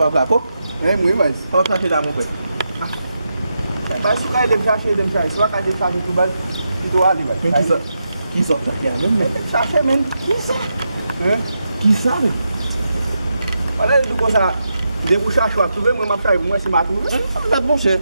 capable là, quoi? Oui, mais. Faut chercher dans mon père. Bah, si tu me chercher, soit quand tu cherches tout bas, tu dois aller. Mais qui sort ça? Qui a même? Tu cherches, même. Qui ça? Hein? Qui ça? Voilà, tout comme ça. Dès que tu cherches, tu trouves, moi, je cherche, moi, c'est ma trouve. Ça va être bon, cher.